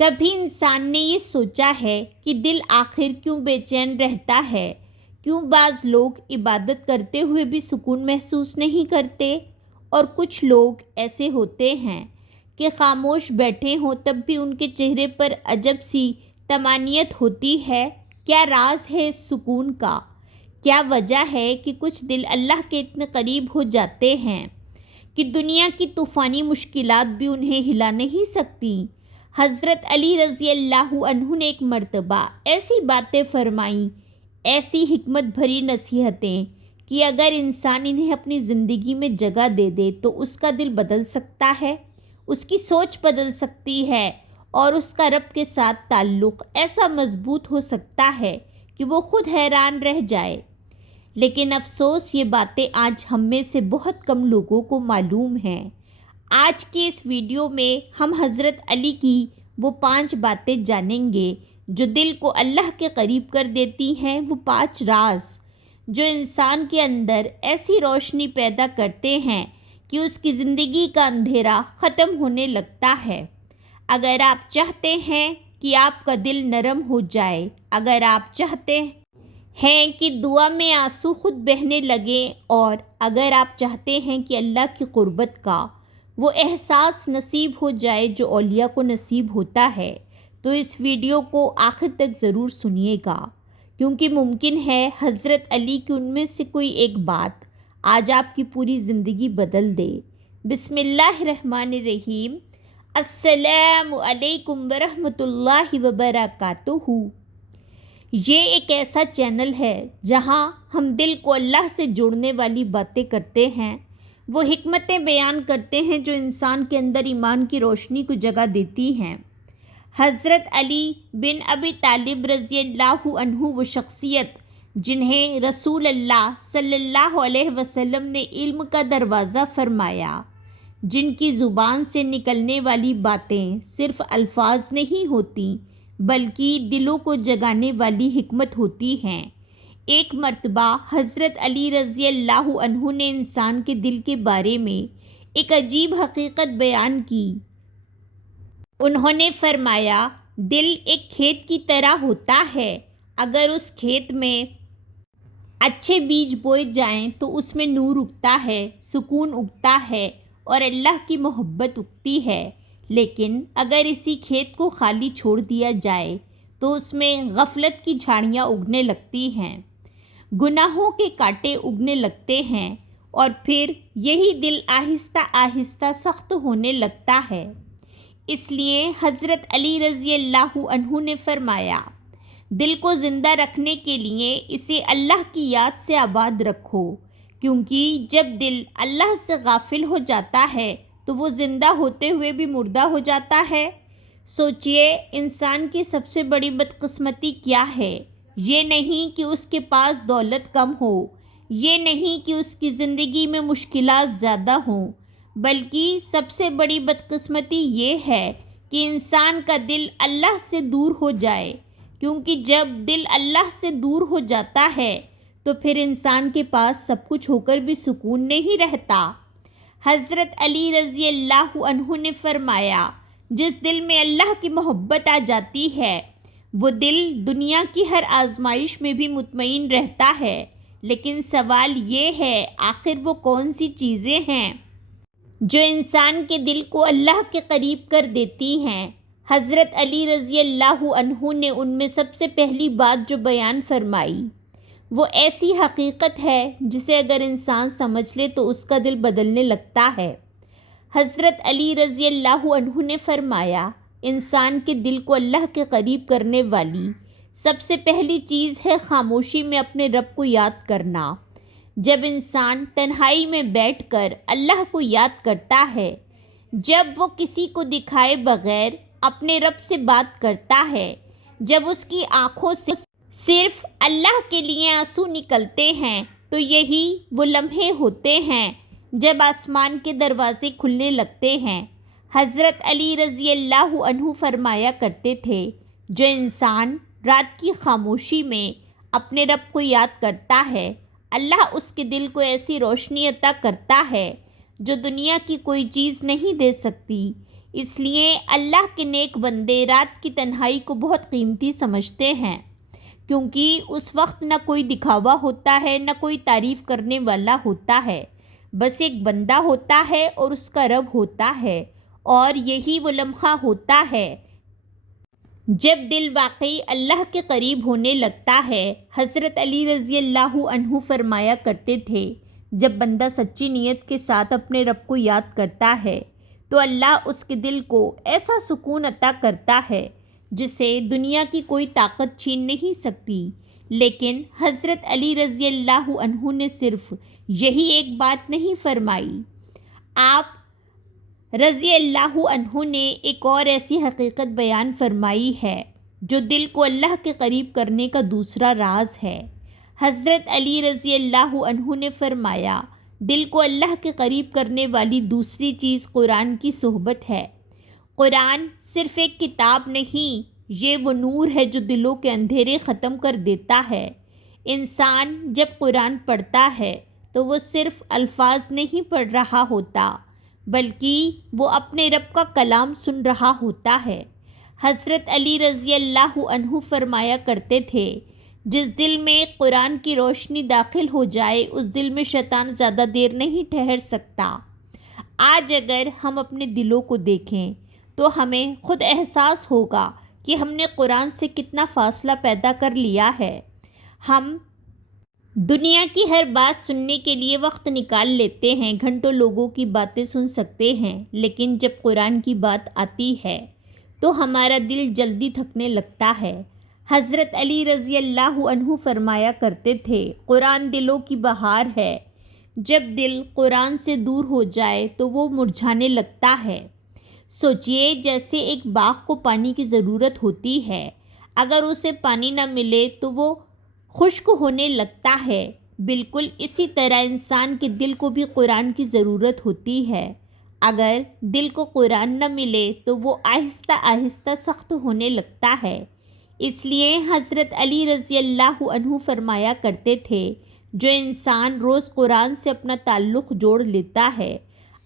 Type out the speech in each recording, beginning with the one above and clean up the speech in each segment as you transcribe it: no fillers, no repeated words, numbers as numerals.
کبھی انسان نے یہ سوچا ہے کہ دل آخر کیوں بے چین رہتا ہے؟ کیوں بعض لوگ عبادت کرتے ہوئے بھی سکون محسوس نہیں کرتے اور کچھ لوگ ایسے ہوتے ہیں کہ خاموش بیٹھے ہوں تب بھی ان کے چہرے پر عجب سی طمانینت ہوتی ہے؟ کیا راز ہے اس سکون کا؟ کیا وجہ ہے کہ کچھ دل اللہ کے اتنے قریب ہو جاتے ہیں کہ دنیا کی طوفانی مشکلات بھی انہیں ہلا نہیں سکتی؟ حضرت علی رضی اللہ عنہ نے ایک مرتبہ ایسی باتیں فرمائیں، ایسی حکمت بھری نصیحتیں کہ اگر انسان انہیں اپنی زندگی میں جگہ دے دے تو اس کا دل بدل سکتا ہے، اس کی سوچ بدل سکتی ہے اور اس کا رب کے ساتھ تعلق ایسا مضبوط ہو سکتا ہے کہ وہ خود حیران رہ جائے۔ لیکن افسوس یہ باتیں آج ہم میں سے بہت کم لوگوں کو معلوم ہیں۔ آج کے اس ویڈیو میں ہم حضرت علی کی وہ 5 باتیں جانیں گے جو دل کو اللہ کے قریب کر دیتی ہیں، وہ 5 راز جو انسان کے اندر ایسی روشنی پیدا کرتے ہیں کہ اس کی زندگی کا اندھیرا ختم ہونے لگتا ہے۔ اگر آپ چاہتے ہیں کہ آپ کا دل نرم ہو جائے، اگر آپ چاہتے ہیں کہ دعا میں آنسو خود بہنے لگے، اور اگر آپ چاہتے ہیں کہ اللہ کی قربت کا وہ احساس نصیب ہو جائے جو اولیاء کو نصیب ہوتا ہے، تو اس ویڈیو کو آخر تک ضرور سنیے گا، کیونکہ ممکن ہے حضرت علی کی ان میں سے کوئی ایک بات آج آپ کی پوری زندگی بدل دے۔ بسم اللہ الرحمن الرحیم۔ السلام علیکم ورحمۃ اللہ وبرکاتہ۔ یہ ایک ایسا چینل ہے جہاں ہم دل کو اللہ سے جوڑنے والی باتیں کرتے ہیں، وہ حکمتیں بیان کرتے ہیں جو انسان کے اندر ایمان کی روشنی کو جگہ دیتی ہیں۔ حضرت علی بن ابی طالب رضی اللہ عنہ وہ شخصیت جنہیں رسول اللہ صلی اللہ علیہ وسلم نے علم کا دروازہ فرمایا، جن کی زبان سے نکلنے والی باتیں صرف الفاظ نہیں ہوتی بلکہ دلوں کو جگانے والی حکمت ہوتی ہیں۔ ایک مرتبہ حضرت علی رضی اللہ عنہ نے انسان کے دل کے بارے میں ایک عجیب حقیقت بیان کی۔ انہوں نے فرمایا، دل ایک کھیت کی طرح ہوتا ہے، اگر اس کھیت میں اچھے بیج بوئے جائیں تو اس میں نور اگتا ہے، سکون اگتا ہے اور اللہ کی محبت اگتی ہے، لیکن اگر اسی کھیت کو خالی چھوڑ دیا جائے تو اس میں غفلت کی جھاڑیاں اگنے لگتی ہیں، گناہوں کے کانٹے اگنے لگتے ہیں، اور پھر یہی دل آہستہ آہستہ سخت ہونے لگتا ہے۔ اس لیے حضرت علی رضی اللہ عنہ نے فرمایا، دل کو زندہ رکھنے کے لیے اسے اللہ کی یاد سے آباد رکھو، کیونکہ جب دل اللہ سے غافل ہو جاتا ہے تو وہ زندہ ہوتے ہوئے بھی مردہ ہو جاتا ہے۔ سوچئے انسان کی سب سے بڑی بدقسمتی کیا ہے؟ یہ نہیں کہ اس کے پاس دولت کم ہو، یہ نہیں کہ اس کی زندگی میں مشکلات زیادہ ہوں، بلکہ سب سے بڑی بدقسمتی یہ ہے کہ انسان کا دل اللہ سے دور ہو جائے، کیونکہ جب دل اللہ سے دور ہو جاتا ہے تو پھر انسان کے پاس سب کچھ ہو کر بھی سکون نہیں رہتا۔ حضرت علی رضی اللہ عنہ نے فرمایا، جس دل میں اللہ کی محبت آ جاتی ہے وہ دل دنیا کی ہر آزمائش میں بھی مطمئن رہتا ہے، لیکن سوال یہ ہے آخر وہ کون سی چیزیں ہیں جو انسان کے دل کو اللہ کے قریب کر دیتی ہیں؟ حضرت علی رضی اللہ عنہ نے ان میں سب سے پہلی بات جو بیان فرمائی وہ ایسی حقیقت ہے جسے اگر انسان سمجھ لے تو اس کا دل بدلنے لگتا ہے۔ حضرت علی رضی اللہ عنہ نے فرمایا، انسان کے دل کو اللہ کے قریب کرنے والی سب سے پہلی چیز ہے خاموشی میں اپنے رب کو یاد کرنا۔ جب انسان تنہائی میں بیٹھ کر اللہ کو یاد کرتا ہے، جب وہ کسی کو دکھائے بغیر اپنے رب سے بات کرتا ہے، جب اس کی آنکھوں سے صرف اللہ کے لیے آنسو نکلتے ہیں، تو یہی وہ لمحے ہوتے ہیں جب آسمان کے دروازے کھلنے لگتے ہیں۔ حضرت علی رضی اللہ عنہ فرمایا کرتے تھے، جو انسان رات کی خاموشی میں اپنے رب کو یاد کرتا ہے، اللہ اس کے دل کو ایسی روشنی عطا کرتا ہے جو دنیا کی کوئی چیز نہیں دے سکتی۔ اس لیے اللہ کے نیک بندے رات کی تنہائی کو بہت قیمتی سمجھتے ہیں، کیونکہ اس وقت نہ کوئی دکھاوا ہوتا ہے، نہ کوئی تعریف کرنے والا ہوتا ہے، بس ایک بندہ ہوتا ہے اور اس کا رب ہوتا ہے، اور یہی وہ لمحہ ہوتا ہے جب دل واقعی اللہ کے قریب ہونے لگتا ہے۔ حضرت علی رضی اللہ عنہ فرمایا کرتے تھے، جب بندہ سچی نیت کے ساتھ اپنے رب کو یاد کرتا ہے تو اللہ اس کے دل کو ایسا سکون عطا کرتا ہے جسے دنیا کی کوئی طاقت چھین نہیں سکتی۔ لیکن حضرت علی رضی اللہ عنہ نے صرف یہی ایک بات نہیں فرمائی، آپ رضی اللہ عنہ نے ایک اور ایسی حقیقت بیان فرمائی ہے جو دل کو اللہ کے قریب کرنے کا دوسرا راز ہے۔ حضرت علی رضی اللہ عنہ نے فرمایا، دل کو اللہ کے قریب کرنے والی دوسری چیز قرآن کی صحبت ہے۔ قرآن صرف ایک کتاب نہیں، یہ وہ نور ہے جو دلوں کے اندھیرے ختم کر دیتا ہے۔ انسان جب قرآن پڑھتا ہے تو وہ صرف الفاظ نہیں پڑھ رہا ہوتا، بلکہ وہ اپنے رب کا کلام سن رہا ہوتا ہے۔ حضرت علی رضی اللہ عنہ فرمایا کرتے تھے، جس دل میں قرآن کی روشنی داخل ہو جائے اس دل میں شیطان زیادہ دیر نہیں ٹھہر سکتا۔ آج اگر ہم اپنے دلوں کو دیکھیں تو ہمیں خود احساس ہوگا کہ ہم نے قرآن سے کتنا فاصلہ پیدا کر لیا ہے۔ ہم دنیا کی ہر بات سننے کے لیے وقت نکال لیتے ہیں، گھنٹوں لوگوں کی باتیں سن سکتے ہیں، لیکن جب قرآن کی بات آتی ہے تو ہمارا دل جلدی تھکنے لگتا ہے۔ حضرت علی رضی اللہ عنہ فرمایا کرتے تھے، قرآن دلوں کی بہار ہے، جب دل قرآن سے دور ہو جائے تو وہ مرجھانے لگتا ہے۔ سوچئے جیسے ایک باغ کو پانی کی ضرورت ہوتی ہے، اگر اسے پانی نہ ملے تو وہ خشک ہونے لگتا ہے، بالکل اسی طرح انسان کے دل کو بھی قرآن کی ضرورت ہوتی ہے۔ اگر دل کو قرآن نہ ملے تو وہ آہستہ آہستہ سخت ہونے لگتا ہے۔ اس لیے حضرت علی رضی اللہ عنہ فرمایا کرتے تھے، جو انسان روز قرآن سے اپنا تعلق جوڑ لیتا ہے،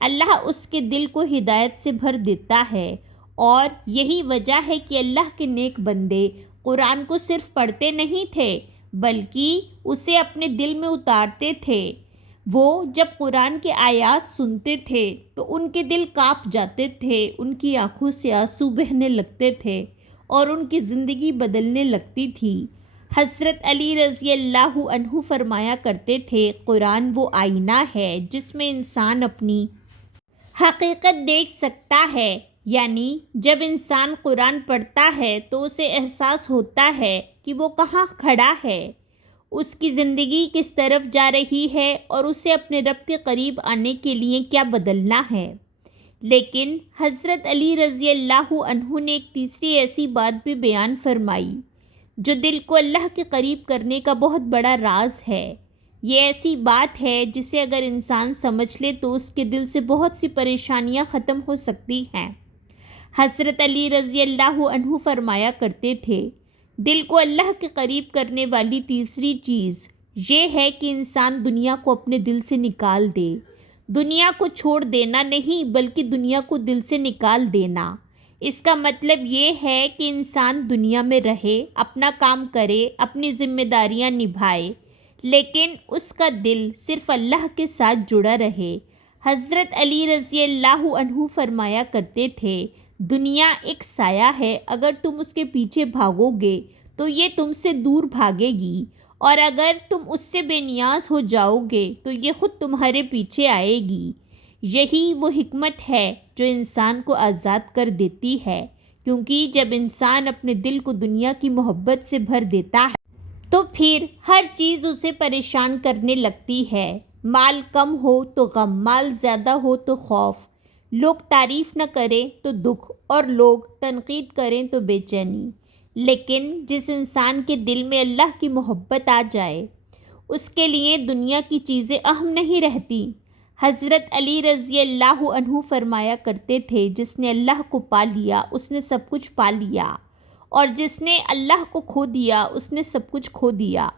اللہ اس کے دل کو ہدایت سے بھر دیتا ہے، اور یہی وجہ ہے کہ اللہ کے نیک بندے قرآن کو صرف پڑھتے نہیں تھے بلکہ اسے اپنے دل میں اتارتے تھے۔ وہ جب قرآن کے آیات سنتے تھے تو ان کے دل کانپ جاتے تھے، ان کی آنکھوں سے آنسو بہنے لگتے تھے اور ان کی زندگی بدلنے لگتی تھی۔ حضرت علی رضی اللہ عنہ فرمایا کرتے تھے، قرآن وہ آئینہ ہے جس میں انسان اپنی حقیقت دیکھ سکتا ہے، یعنی جب انسان قرآن پڑھتا ہے تو اسے احساس ہوتا ہے کہ وہ کہاں کھڑا ہے، اس کی زندگی کس طرف جا رہی ہے اور اسے اپنے رب کے قریب آنے کے لیے کیا بدلنا ہے۔ لیکن حضرت علی رضی اللہ عنہ نے ایک تیسری ایسی بات بھی بیان فرمائی جو دل کو اللہ کے قریب کرنے کا بہت بڑا راز ہے۔ یہ ایسی بات ہے جسے اگر انسان سمجھ لے تو اس کے دل سے بہت سی پریشانیاں ختم ہو سکتی ہیں۔ حضرت علی رضی اللہ عنہ فرمایا کرتے تھے، دل کو اللہ کے قریب کرنے والی تیسری چیز یہ ہے کہ انسان دنیا کو اپنے دل سے نکال دے۔ دنیا کو چھوڑ دینا نہیں بلکہ دنیا کو دل سے نکال دینا۔ اس کا مطلب یہ ہے کہ انسان دنیا میں رہے، اپنا کام کرے، اپنی ذمہ داریاں نبھائے، لیکن اس کا دل صرف اللہ کے ساتھ جڑا رہے۔ حضرت علی رضی اللہ عنہ فرمایا کرتے تھے، دنیا ایک سایہ ہے، اگر تم اس کے پیچھے بھاگو گے تو یہ تم سے دور بھاگے گی، اور اگر تم اس سے بے نیاز ہو جاؤ گے تو یہ خود تمہارے پیچھے آئے گی۔ یہی وہ حکمت ہے جو انسان کو آزاد کر دیتی ہے، کیونکہ جب انسان اپنے دل کو دنیا کی محبت سے بھر دیتا ہے تو پھر ہر چیز اسے پریشان کرنے لگتی ہے۔ مال کم ہو تو غم، مال زیادہ ہو تو خوف، لوگ تعریف نہ کریں تو دکھ، اور لوگ تنقید کریں تو بے چینی۔ لیکن جس انسان کے دل میں اللہ کی محبت آ جائے اس کے لیے دنیا کی چیزیں اہم نہیں رہتی۔ حضرت علی رضی اللہ عنہ فرمایا کرتے تھے، جس نے اللہ کو پا لیا اس نے سب کچھ پا لیا، اور جس نے اللہ کو کھو دیا اس نے سب کچھ کھو دیا۔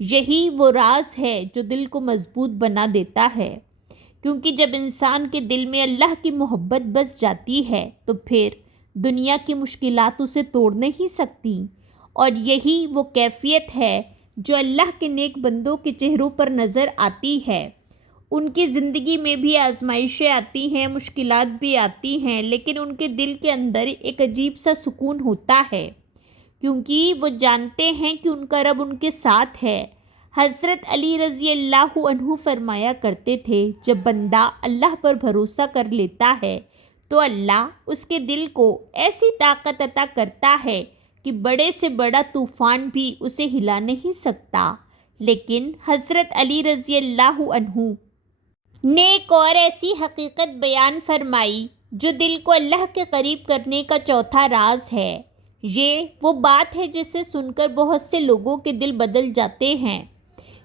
یہی وہ راز ہے جو دل کو مضبوط بنا دیتا ہے، کیونکہ جب انسان کے دل میں اللہ کی محبت بس جاتی ہے تو پھر دنیا کی مشکلات اسے توڑ نہیں سکتی، اور یہی وہ کیفیت ہے جو اللہ کے نیک بندوں کے چہروں پر نظر آتی ہے۔ ان کی زندگی میں بھی آزمائشیں آتی ہیں، مشکلات بھی آتی ہیں، لیکن ان کے دل کے اندر ایک عجیب سا سکون ہوتا ہے، کیونکہ وہ جانتے ہیں کہ ان کا رب ان کے ساتھ ہے۔ حضرت علی رضی اللہ عنہ فرمایا کرتے تھے، جب بندہ اللہ پر بھروسہ کر لیتا ہے تو اللہ اس کے دل کو ایسی طاقت عطا کرتا ہے کہ بڑے سے بڑا طوفان بھی اسے ہلا نہیں سکتا۔ لیکن حضرت علی رضی اللہ عنہ نے ایک اور ایسی حقیقت بیان فرمائی جو دل کو اللہ کے قریب کرنے کا چوتھا راز ہے۔ یہ وہ بات ہے جسے سن کر بہت سے لوگوں کے دل بدل جاتے ہیں،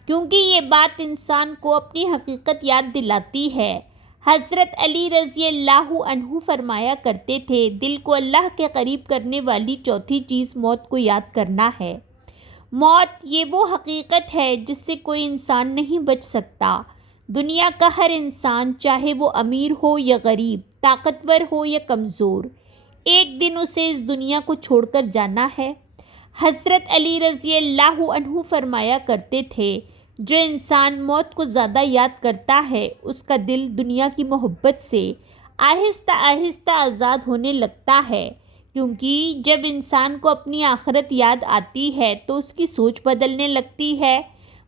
کیونکہ یہ بات انسان کو اپنی حقیقت یاد دلاتی ہے۔ حضرت علی رضی اللہ عنہ فرمایا کرتے تھے، دل کو اللہ کے قریب کرنے والی چوتھی چیز موت کو یاد کرنا ہے۔ موت یہ وہ حقیقت ہے جس سے کوئی انسان نہیں بچ سکتا۔ دنیا کا ہر انسان، چاہے وہ امیر ہو یا غریب، طاقتور ہو یا کمزور، ایک دن اسے اس دنیا کو چھوڑ کر جانا ہے۔ حضرت علی رضی اللہ عنہ فرمایا کرتے تھے، جو انسان موت کو زیادہ یاد کرتا ہے اس کا دل دنیا کی محبت سے آہستہ آہستہ آزاد ہونے لگتا ہے، کیونکہ جب انسان کو اپنی آخرت یاد آتی ہے تو اس کی سوچ بدلنے لگتی ہے،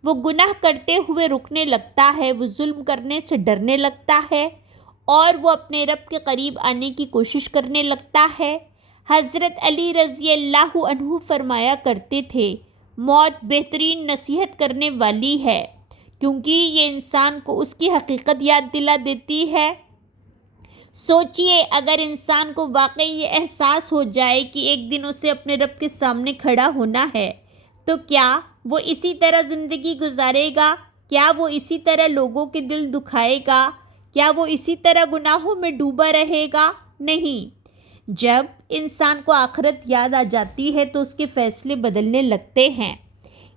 وہ گناہ کرتے ہوئے رکنے لگتا ہے، وہ ظلم کرنے سے ڈرنے لگتا ہے، اور وہ اپنے رب کے قریب آنے کی کوشش کرنے لگتا ہے۔ حضرت علی رضی اللہ عنہ فرمایا کرتے تھے، موت بہترین نصیحت کرنے والی ہے، کیونکہ یہ انسان کو اس کی حقیقت یاد دلا دیتی ہے۔ سوچئے، اگر انسان کو واقعی یہ احساس ہو جائے کہ ایک دن اسے اپنے رب کے سامنے کھڑا ہونا ہے، تو کیا وہ اسی طرح زندگی گزارے گا؟ کیا وہ اسی طرح لوگوں کے دل دکھائے گا؟ کیا وہ اسی طرح گناہوں میں ڈوبا رہے گا؟ نہیں۔ جب انسان کو آخرت یاد آ جاتی ہے تو اس کے فیصلے بدلنے لگتے ہیں۔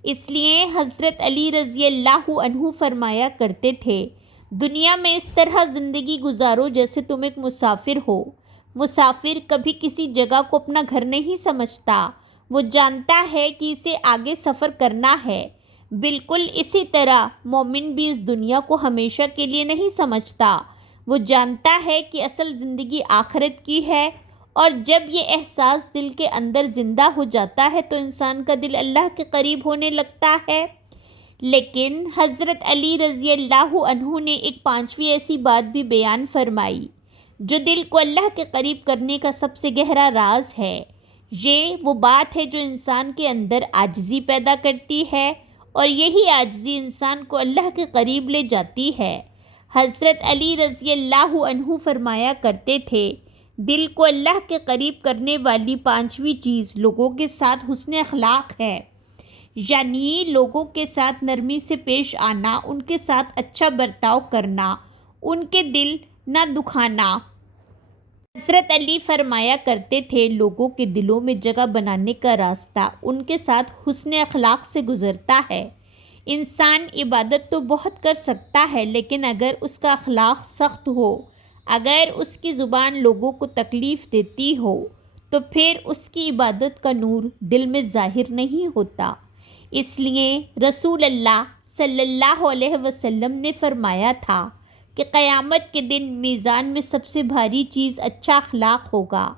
اس لیے حضرت علی رضی اللہ عنہ فرمایا کرتے تھے، دنیا میں اس طرح زندگی گزارو جیسے تم ایک مسافر ہو۔ مسافر کبھی کسی جگہ کو اپنا گھر نہیں سمجھتا، وہ جانتا ہے کہ اسے آگے سفر کرنا ہے۔ بالکل اسی طرح مومن بھی اس دنیا کو ہمیشہ کے لیے نہیں سمجھتا، وہ جانتا ہے کہ اصل زندگی آخرت کی ہے، اور جب یہ احساس دل کے اندر زندہ ہو جاتا ہے تو انسان کا دل اللہ کے قریب ہونے لگتا ہے۔ لیکن حضرت علی رضی اللہ عنہ نے ایک پانچویں ایسی بات بھی بیان فرمائی جو دل کو اللہ کے قریب کرنے کا سب سے گہرا راز ہے۔ یہ وہ بات ہے جو انسان کے اندر عاجزی پیدا کرتی ہے، اور یہی عاجزی انسان کو اللہ کے قریب لے جاتی ہے۔ حضرت علی رضی اللہ عنہ فرمایا کرتے تھے، دل کو اللہ کے قریب کرنے والی پانچویں چیز لوگوں کے ساتھ حسن اخلاق ہے، یعنی لوگوں کے ساتھ نرمی سے پیش آنا، ان کے ساتھ اچھا برتاؤ کرنا، ان کے دل نہ دکھانا۔ حضرت علی فرمایا کرتے تھے، لوگوں کے دلوں میں جگہ بنانے کا راستہ ان کے ساتھ حسن اخلاق سے گزرتا ہے۔ انسان عبادت تو بہت کر سکتا ہے، لیکن اگر اس کا اخلاق سخت ہو، اگر اس کی زبان لوگوں کو تکلیف دیتی ہو، تو پھر اس کی عبادت کا نور دل میں ظاہر نہیں ہوتا۔ اس لیے رسول اللہ صلی اللہ علیہ وسلم نے فرمایا تھا کہ قیامت کے دن میزان میں سب سے بھاری چیز اچھا اخلاق ہوگا۔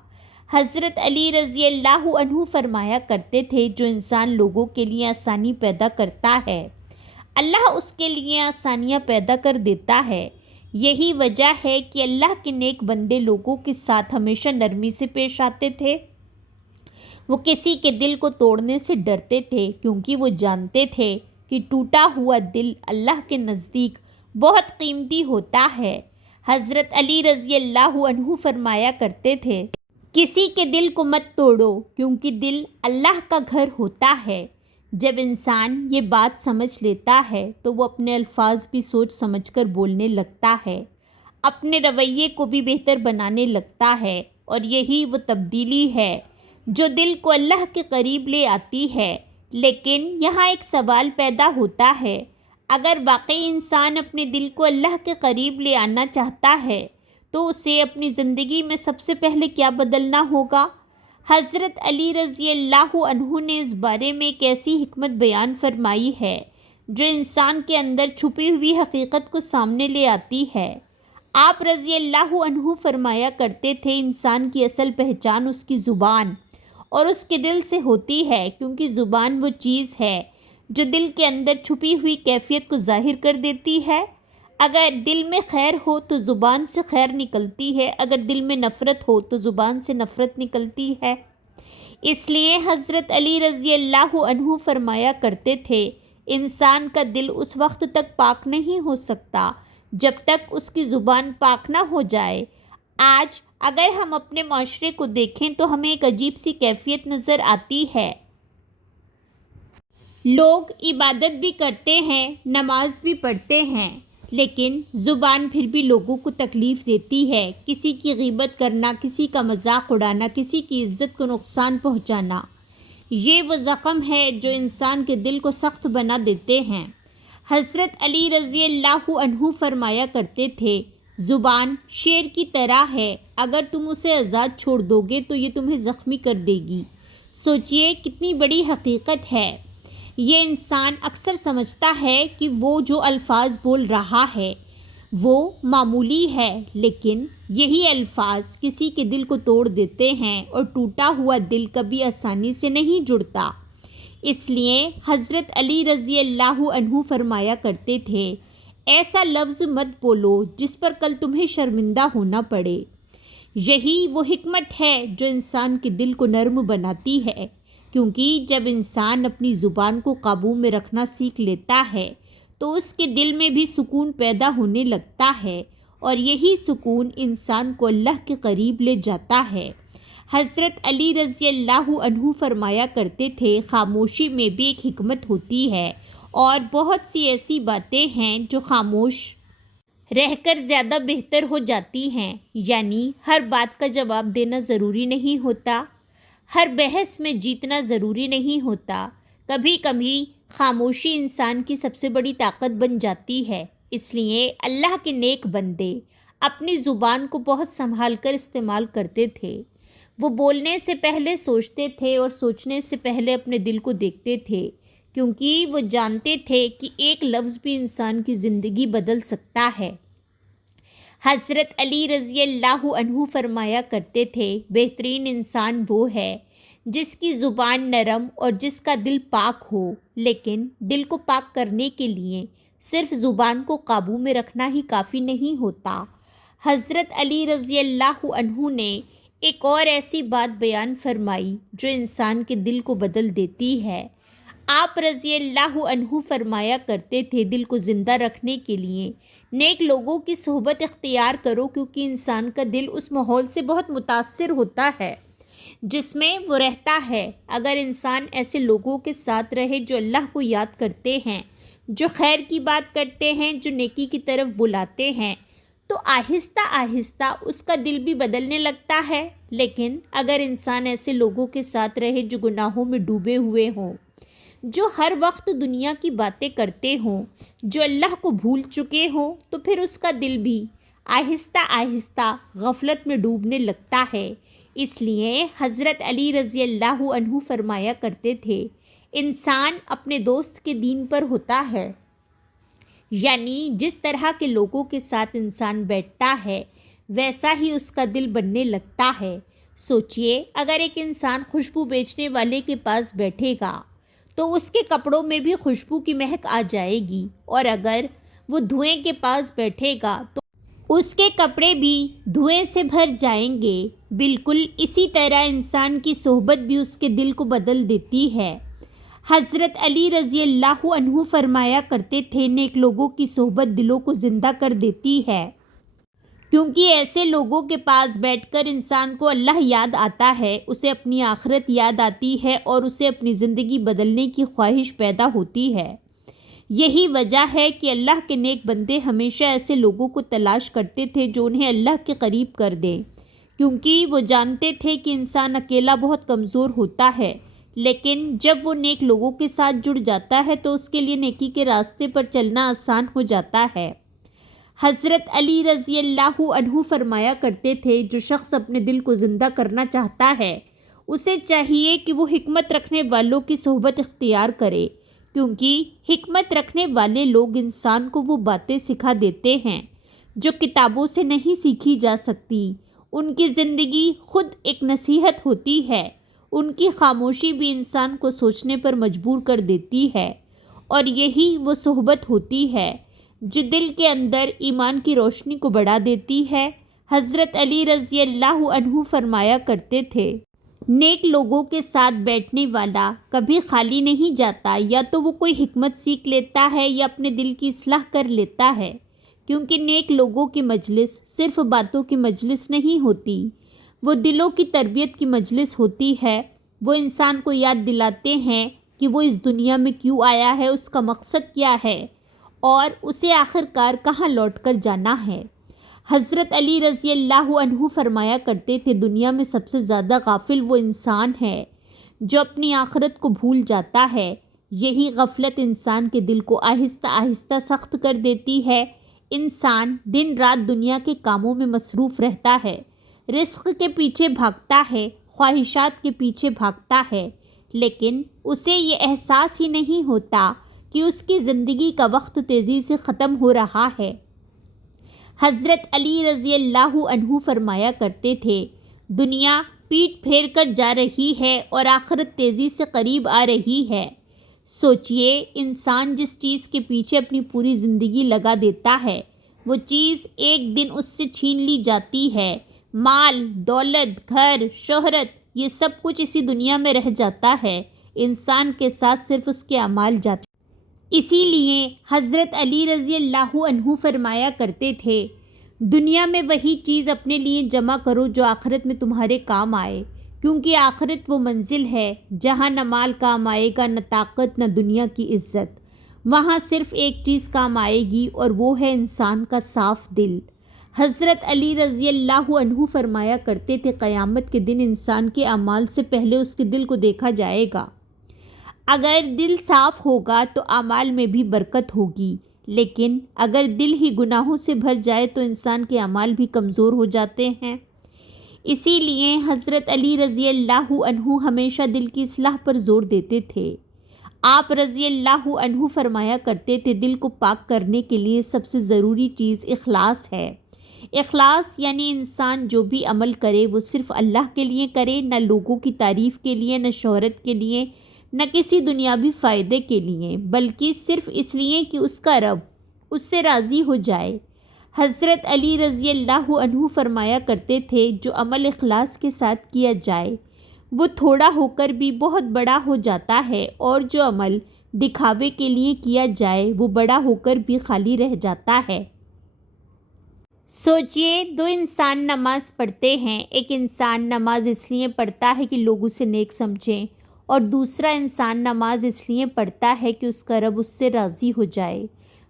حضرت علی رضی اللہ عنہ فرمایا کرتے تھے، جو انسان لوگوں کے لیے آسانی پیدا کرتا ہے، اللہ اس کے لیے آسانیاں پیدا کر دیتا ہے۔ یہی وجہ ہے کہ اللہ کے نیک بندے لوگوں کے ساتھ ہمیشہ نرمی سے پیش آتے تھے۔ وہ کسی کے دل کو توڑنے سے ڈرتے تھے، کیونکہ وہ جانتے تھے کہ ٹوٹا ہوا دل اللہ کے نزدیک بہت قیمتی ہوتا ہے۔ حضرت علی رضی اللہ عنہ فرمایا کرتے تھے، کسی کے دل کو مت توڑو، کیونکہ دل اللہ کا گھر ہوتا ہے۔ جب انسان یہ بات سمجھ لیتا ہے تو وہ اپنے الفاظ بھی سوچ سمجھ کر بولنے لگتا ہے، اپنے رویے کو بھی بہتر بنانے لگتا ہے، اور یہی وہ تبدیلی ہے جو دل کو اللہ کے قریب لے آتی ہے۔ لیکن یہاں ایک سوال پیدا ہوتا ہے، اگر واقعی انسان اپنے دل کو اللہ کے قریب لے آنا چاہتا ہے تو اسے اپنی زندگی میں سب سے پہلے کیا بدلنا ہوگا؟ حضرت علی رضی اللہ عنہ نے اس بارے میں ایک ایسی حکمت بیان فرمائی ہے جو انسان کے اندر چھپی ہوئی حقیقت کو سامنے لے آتی ہے۔ آپ رضی اللہ عنہ فرمایا کرتے تھے، انسان کی اصل پہچان اس کی زبان اور اس کے دل سے ہوتی ہے، کیونکہ زبان وہ چیز ہے جو دل کے اندر چھپی ہوئی کیفیت کو ظاہر کر دیتی ہے۔ اگر دل میں خیر ہو تو زبان سے خیر نکلتی ہے، اگر دل میں نفرت ہو تو زبان سے نفرت نکلتی ہے۔ اس لیے حضرت علی رضی اللہ عنہ فرمایا کرتے تھے، انسان کا دل اس وقت تک پاک نہیں ہو سکتا جب تک اس کی زبان پاک نہ ہو جائے۔ آج اگر ہم اپنے معاشرے کو دیکھیں تو ہمیں ایک عجیب سی کیفیت نظر آتی ہے۔ لوگ عبادت بھی کرتے ہیں، نماز بھی پڑھتے ہیں، لیکن زبان پھر بھی لوگوں کو تکلیف دیتی ہے۔ کسی کی غیبت کرنا، کسی کا مذاق اڑانا، کسی کی عزت کو نقصان پہنچانا، یہ وہ زخم ہے جو انسان کے دل کو سخت بنا دیتے ہیں۔ حضرت علی رضی اللہ عنہ فرمایا کرتے تھے، زبان شیر کی طرح ہے، اگر تم اسے آزاد چھوڑ دو گے تو یہ تمہیں زخمی کر دے گی۔ سوچئے کتنی بڑی حقیقت ہے۔ یہ انسان اکثر سمجھتا ہے کہ وہ جو الفاظ بول رہا ہے وہ معمولی ہے، لیکن یہی الفاظ کسی کے دل کو توڑ دیتے ہیں، اور ٹوٹا ہوا دل کبھی آسانی سے نہیں جڑتا۔ اس لیے حضرت علی رضی اللہ عنہ فرمایا کرتے تھے، ایسا لفظ مت بولو جس پر کل تمہیں شرمندہ ہونا پڑے۔ یہی وہ حکمت ہے جو انسان کے دل کو نرم بناتی ہے، کیونکہ جب انسان اپنی زبان کو قابو میں رکھنا سیکھ لیتا ہے تو اس کے دل میں بھی سکون پیدا ہونے لگتا ہے، اور یہی سکون انسان کو اللہ کے قریب لے جاتا ہے۔ حضرت علی رضی اللہ عنہ فرمایا کرتے تھے، خاموشی میں بھی ایک حکمت ہوتی ہے، اور بہت سی ایسی باتیں ہیں جو خاموش رہ کر زیادہ بہتر ہو جاتی ہیں۔ یعنی ہر بات کا جواب دینا ضروری نہیں ہوتا، ہر بحث میں جیتنا ضروری نہیں ہوتا، کبھی کبھی خاموشی انسان کی سب سے بڑی طاقت بن جاتی ہے۔ اس لیے اللہ کے نیک بندے اپنی زبان کو بہت سنبھال کر استعمال کرتے تھے۔ وہ بولنے سے پہلے سوچتے تھے اور سوچنے سے پہلے اپنے دل کو دیکھتے تھے، کیونکہ وہ جانتے تھے کہ ایک لفظ بھی انسان کی زندگی بدل سکتا ہے۔ حضرت علی رضی اللہ عنہ فرمایا کرتے تھے، بہترین انسان وہ ہے جس کی زبان نرم اور جس کا دل پاک ہو، لیکن دل کو پاک کرنے کے لیے صرف زبان کو قابو میں رکھنا ہی کافی نہیں ہوتا۔ حضرت علی رضی اللہ عنہ نے ایک اور ایسی بات بیان فرمائی جو انسان کے دل کو بدل دیتی ہے۔ آپ رضی اللہ عنہ فرمایا کرتے تھے، دل کو زندہ رکھنے کے لیے نیک لوگوں کی صحبت اختیار کرو، کیونکہ انسان کا دل اس ماحول سے بہت متاثر ہوتا ہے جس میں وہ رہتا ہے۔ اگر انسان ایسے لوگوں کے ساتھ رہے جو اللہ کو یاد کرتے ہیں، جو خیر کی بات کرتے ہیں، جو نیکی کی طرف بلاتے ہیں، تو آہستہ آہستہ اس کا دل بھی بدلنے لگتا ہے۔ لیکن اگر انسان ایسے لوگوں کے ساتھ رہے جو گناہوں میں ڈوبے ہوئے ہوں، جو ہر وقت دنیا کی باتیں کرتے ہوں، جو اللہ کو بھول چکے ہوں، تو پھر اس کا دل بھی آہستہ آہستہ غفلت میں ڈوبنے لگتا ہے۔ اس لیے حضرت علی رضی اللہ عنہ فرمایا کرتے تھے، انسان اپنے دوست کے دین پر ہوتا ہے، یعنی جس طرح کے لوگوں کے ساتھ انسان بیٹھتا ہے ویسا ہی اس کا دل بننے لگتا ہے۔ سوچئے اگر ایک انسان خوشبو بیچنے والے کے پاس بیٹھے گا تو اس کے کپڑوں میں بھی خوشبو کی مہک آ جائے گی، اور اگر وہ دھوئیں کے پاس بیٹھے گا تو اس کے کپڑے بھی دھوئیں سے بھر جائیں گے۔ بالکل اسی طرح انسان کی صحبت بھی اس کے دل کو بدل دیتی ہے۔ حضرت علی رضی اللہ عنہ فرمایا کرتے تھے، نیک لوگوں کی صحبت دلوں کو زندہ کر دیتی ہے، کیونکہ ایسے لوگوں کے پاس بیٹھ کر انسان کو اللہ یاد آتا ہے، اسے اپنی آخرت یاد آتی ہے، اور اسے اپنی زندگی بدلنے کی خواہش پیدا ہوتی ہے۔ یہی وجہ ہے کہ اللہ کے نیک بندے ہمیشہ ایسے لوگوں کو تلاش کرتے تھے جو انہیں اللہ کے قریب کر دیں، کیونکہ وہ جانتے تھے کہ انسان اکیلا بہت کمزور ہوتا ہے، لیکن جب وہ نیک لوگوں کے ساتھ جڑ جاتا ہے تو اس کے لیے نیکی کے راستے پر چلنا آسان ہو جاتا ہے۔ حضرت علی رضی اللہ عنہ فرمایا کرتے تھے، جو شخص اپنے دل کو زندہ کرنا چاہتا ہے اسے چاہیے کہ وہ حکمت رکھنے والوں کی صحبت اختیار کرے، کیونکہ حکمت رکھنے والے لوگ انسان کو وہ باتیں سکھا دیتے ہیں جو کتابوں سے نہیں سیکھی جا سکتی۔ ان کی زندگی خود ایک نصیحت ہوتی ہے، ان کی خاموشی بھی انسان کو سوچنے پر مجبور کر دیتی ہے، اور یہی وہ صحبت ہوتی ہے جو دل کے اندر ایمان کی روشنی کو بڑھا دیتی ہے۔ حضرت علی رضی اللہ عنہ فرمایا کرتے تھے، نیک لوگوں کے ساتھ بیٹھنے والا کبھی خالی نہیں جاتا، یا تو وہ کوئی حکمت سیکھ لیتا ہے یا اپنے دل کی اصلاح کر لیتا ہے، کیونکہ نیک لوگوں کی مجلس صرف باتوں کی مجلس نہیں ہوتی، وہ دلوں کی تربیت کی مجلس ہوتی ہے۔ وہ انسان کو یاد دلاتے ہیں کہ وہ اس دنیا میں کیوں آیا ہے، اس کا مقصد کیا ہے، اور اسے آخر کار کہاں لوٹ کر جانا ہے۔ حضرت علی رضی اللہ عنہ فرمایا کرتے تھے، دنیا میں سب سے زیادہ غافل وہ انسان ہے جو اپنی آخرت کو بھول جاتا ہے۔ یہی غفلت انسان کے دل کو آہستہ آہستہ سخت کر دیتی ہے۔ انسان دن رات دنیا کے کاموں میں مصروف رہتا ہے، رزق کے پیچھے بھاگتا ہے، خواہشات کے پیچھے بھاگتا ہے، لیکن اسے یہ احساس ہی نہیں ہوتا کہ اس کی زندگی کا وقت تیزی سے ختم ہو رہا ہے۔ حضرت علی رضی اللہ عنہ فرمایا کرتے تھے، دنیا پیٹ پھیر کر جا رہی ہے اور آخرت تیزی سے قریب آ رہی ہے۔ سوچئے، انسان جس چیز کے پیچھے اپنی پوری زندگی لگا دیتا ہے، وہ چیز ایک دن اس سے چھین لی جاتی ہے۔ مال، دولت، گھر، شہرت، یہ سب کچھ اسی دنیا میں رہ جاتا ہے، انسان کے ساتھ صرف اس کے اعمال جاتے ہیں۔ اسی لیے حضرت علی رضی اللہ عنہ فرمایا کرتے تھے، دنیا میں وہی چیز اپنے لیے جمع کرو جو آخرت میں تمہارے کام آئے، کیونکہ آخرت وہ منزل ہے جہاں نہ مال کام آئے گا، نہ طاقت، نہ دنیا کی عزت۔ وہاں صرف ایک چیز کام آئے گی، اور وہ ہے انسان کا صاف دل۔ حضرت علی رضی اللہ عنہ فرمایا کرتے تھے، قیامت کے دن انسان کے اعمال سے پہلے اس کے دل کو دیکھا جائے گا۔ اگر دل صاف ہوگا تو اعمال میں بھی برکت ہوگی، لیکن اگر دل ہی گناہوں سے بھر جائے تو انسان کے اعمال بھی کمزور ہو جاتے ہیں۔ اسی لیے حضرت علی رضی اللہ عنہ ہمیشہ دل کی اصلاح پر زور دیتے تھے۔ آپ رضی اللہ عنہ فرمایا کرتے تھے، دل کو پاک کرنے کے لیے سب سے ضروری چیز اخلاص ہے۔ اخلاص یعنی انسان جو بھی عمل کرے وہ صرف اللہ کے لیے کرے، نہ لوگوں کی تعریف کے لیے، نہ شہرت کے لیے، نہ کسی دنیاوی فائدے کے لیے، بلکہ صرف اس لیے کہ اس کا رب اس سے راضی ہو جائے۔ حضرت علی رضی اللہ عنہ فرمایا کرتے تھے، جو عمل اخلاص کے ساتھ کیا جائے وہ تھوڑا ہو کر بھی بہت بڑا ہو جاتا ہے، اور جو عمل دکھاوے کے لیے کیا جائے وہ بڑا ہو کر بھی خالی رہ جاتا ہے۔ سوچئے، دو انسان نماز پڑھتے ہیں، ایک انسان نماز اس لیے پڑھتا ہے کہ لوگ اسے نیک سمجھیں، اور دوسرا انسان نماز اس لیے پڑھتا ہے کہ اس کا رب اس سے راضی ہو جائے۔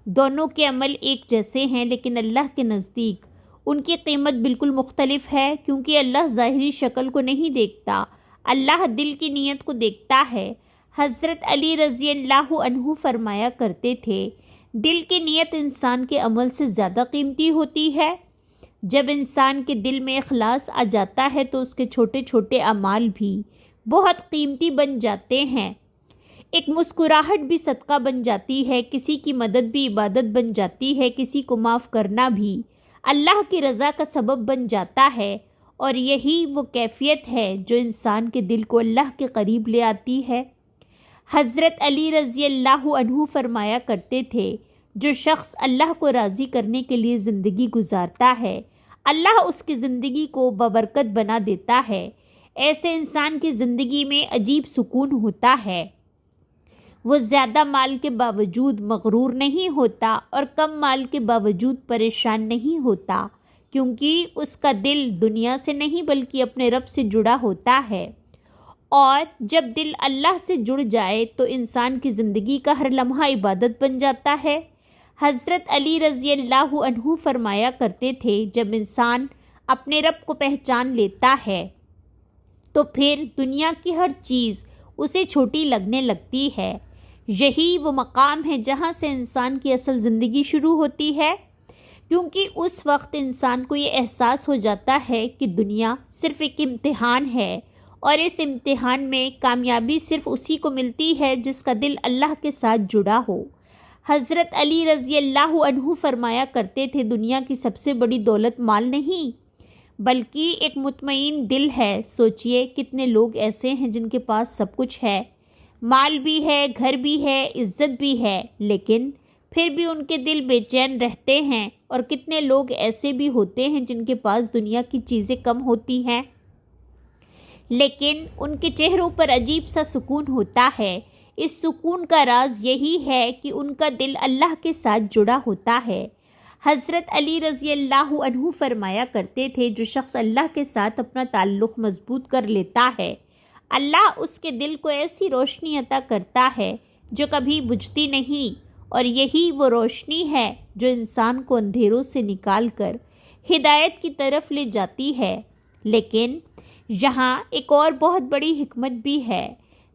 دونوں کے عمل ایک جیسے ہیں، لیکن اللہ کے نزدیک ان کی قیمت بالکل مختلف ہے، کیونکہ اللہ ظاہری شکل کو نہیں دیکھتا، اللہ دل کی نیت کو دیکھتا ہے۔ حضرت علی رضی اللہ عنہ فرمایا کرتے تھے، دل کی نیت انسان کے عمل سے زیادہ قیمتی ہوتی ہے۔ جب انسان کے دل میں اخلاص آ جاتا ہے تو اس کے چھوٹے چھوٹے اعمال بھی بہت قیمتی بن جاتے ہیں۔ ایک مسکراہٹ بھی صدقہ بن جاتی ہے، کسی کی مدد بھی عبادت بن جاتی ہے، کسی کو معاف کرنا بھی اللہ کی رضا کا سبب بن جاتا ہے، اور یہی وہ کیفیت ہے جو انسان کے دل کو اللہ کے قریب لے آتی ہے۔ حضرت علی رضی اللہ عنہ فرمایا کرتے تھے، جو شخص اللہ کو راضی کرنے کے لیے زندگی گزارتا ہے، اللہ اس کی زندگی کو بابرکت بنا دیتا ہے۔ ایسے انسان کی زندگی میں عجیب سکون ہوتا ہے، وہ زیادہ مال کے باوجود مغرور نہیں ہوتا اور کم مال کے باوجود پریشان نہیں ہوتا، کیونکہ اس کا دل دنیا سے نہیں بلکہ اپنے رب سے جڑا ہوتا ہے۔ اور جب دل اللہ سے جڑ جائے تو انسان کی زندگی کا ہر لمحہ عبادت بن جاتا ہے۔ حضرت علی رضی اللہ عنہ فرمایا کرتے تھے، جب انسان اپنے رب کو پہچان لیتا ہے تو پھر دنیا کی ہر چیز اسے چھوٹی لگنے لگتی ہے۔ یہی وہ مقام ہے جہاں سے انسان کی اصل زندگی شروع ہوتی ہے، کیونکہ اس وقت انسان کو یہ احساس ہو جاتا ہے کہ دنیا صرف ایک امتحان ہے، اور اس امتحان میں کامیابی صرف اسی کو ملتی ہے جس کا دل اللہ کے ساتھ جڑا ہو۔ حضرت علی رضی اللہ عنہ فرمایا کرتے تھے، دنیا کی سب سے بڑی دولت مال نہیں بلکہ ایک مطمئن دل ہے۔ سوچئے کتنے لوگ ایسے ہیں جن کے پاس سب کچھ ہے، مال بھی ہے، گھر بھی ہے، عزت بھی ہے، لیکن پھر بھی ان کے دل بے چین رہتے ہیں، اور کتنے لوگ ایسے بھی ہوتے ہیں جن کے پاس دنیا کی چیزیں کم ہوتی ہیں لیکن ان کے چہروں پر عجیب سا سکون ہوتا ہے۔ اس سکون کا راز یہی ہے کہ ان کا دل اللہ کے ساتھ جڑا ہوتا ہے۔ حضرت علی رضی اللہ عنہ فرمایا کرتے تھے، جو شخص اللہ کے ساتھ اپنا تعلق مضبوط کر لیتا ہے، اللہ اس کے دل کو ایسی روشنی عطا کرتا ہے جو کبھی بجھتی نہیں، اور یہی وہ روشنی ہے جو انسان کو اندھیروں سے نکال کر ہدایت کی طرف لے جاتی ہے۔ لیکن یہاں ایک اور بہت بڑی حکمت بھی ہے۔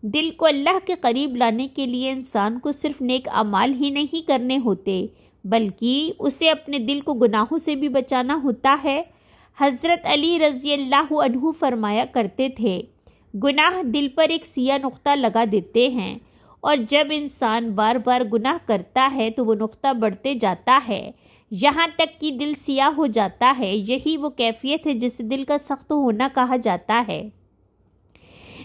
دل کو اللہ کے قریب لانے کے لیے انسان کو صرف نیک اعمال ہی نہیں کرنے ہوتے، بلکہ اسے اپنے دل کو گناہوں سے بھی بچانا ہوتا ہے۔ حضرت علی رضی اللہ عنہ فرمایا کرتے تھے، گناہ دل پر ایک سیاہ نقطہ لگا دیتے ہیں، اور جب انسان بار بار گناہ کرتا ہے تو وہ نقطہ بڑھتے جاتا ہے، یہاں تک کہ دل سیاہ ہو جاتا ہے۔ یہی وہ کیفیت ہے جسے دل کا سخت ہونا کہا جاتا ہے۔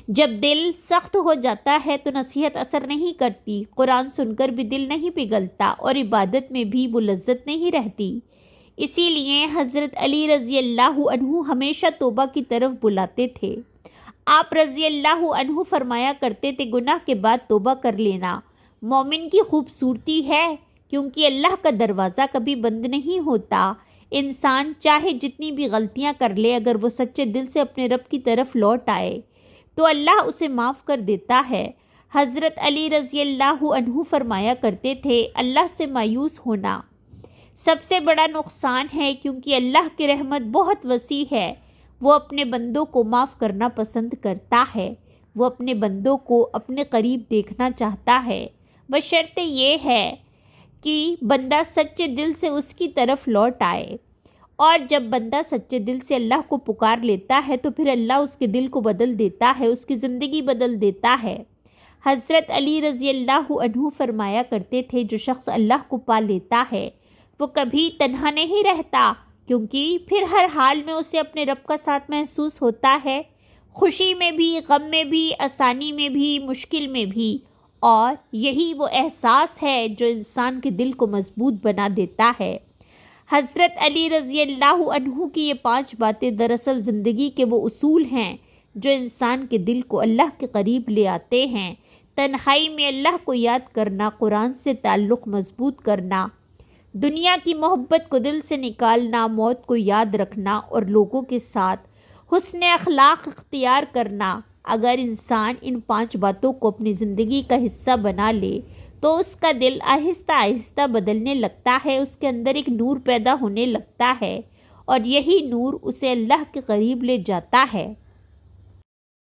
جب دل سخت ہو جاتا ہے تو نصیحت اثر نہیں کرتی، قرآن سن کر بھی دل نہیں پگھلتا، اور عبادت میں بھی وہ لذت نہیں رہتی۔ اسی لیے حضرت علی رضی اللہ عنہ ہمیشہ توبہ کی طرف بلاتے تھے۔ آپ رضی اللہ عنہ فرمایا کرتے تھے، گناہ کے بعد توبہ کر لینا مومن کی خوبصورتی ہے، کیونکہ اللہ کا دروازہ کبھی بند نہیں ہوتا۔ انسان چاہے جتنی بھی غلطیاں کر لے، اگر وہ سچے دل سے اپنے رب کی طرف لوٹ آئے تو اللہ اسے معاف کر دیتا ہے۔ حضرت علی رضی اللہ عنہ فرمایا کرتے تھے، اللہ سے مایوس ہونا سب سے بڑا نقصان ہے، کیونکہ اللہ کی رحمت بہت وسیع ہے، وہ اپنے بندوں کو معاف کرنا پسند کرتا ہے، وہ اپنے بندوں کو اپنے قریب دیکھنا چاہتا ہے، بشرطے یہ ہے کہ بندہ سچے دل سے اس کی طرف لوٹ آئے۔ اور جب بندہ سچے دل سے اللہ کو پکار لیتا ہے تو پھر اللہ اس کے دل کو بدل دیتا ہے، اس کی زندگی بدل دیتا ہے۔ حضرت علی رضی اللہ عنہ فرمایا کرتے تھے، جو شخص اللہ کو پا لیتا ہے وہ کبھی تنہا نہیں رہتا، کیونکہ پھر ہر حال میں اسے اپنے رب کا ساتھ محسوس ہوتا ہے، خوشی میں بھی، غم میں بھی، آسانی میں بھی، مشکل میں بھی، اور یہی وہ احساس ہے جو انسان کے دل کو مضبوط بنا دیتا ہے۔ حضرت علی رضی اللہ عنہ کی یہ 5 باتیں دراصل زندگی کے وہ اصول ہیں جو انسان کے دل کو اللہ کے قریب لے آتے ہیں۔ تنہائی میں اللہ کو یاد کرنا، قرآن سے تعلق مضبوط کرنا، دنیا کی محبت کو دل سے نکالنا، موت کو یاد رکھنا، اور لوگوں کے ساتھ حسن اخلاق اختیار کرنا۔ اگر انسان ان 5 باتوں کو اپنی زندگی کا حصہ بنا لے تو اس کا دل آہستہ آہستہ بدلنے لگتا ہے، اس کے اندر ایک نور پیدا ہونے لگتا ہے، اور یہی نور اسے اللہ کے قریب لے جاتا ہے۔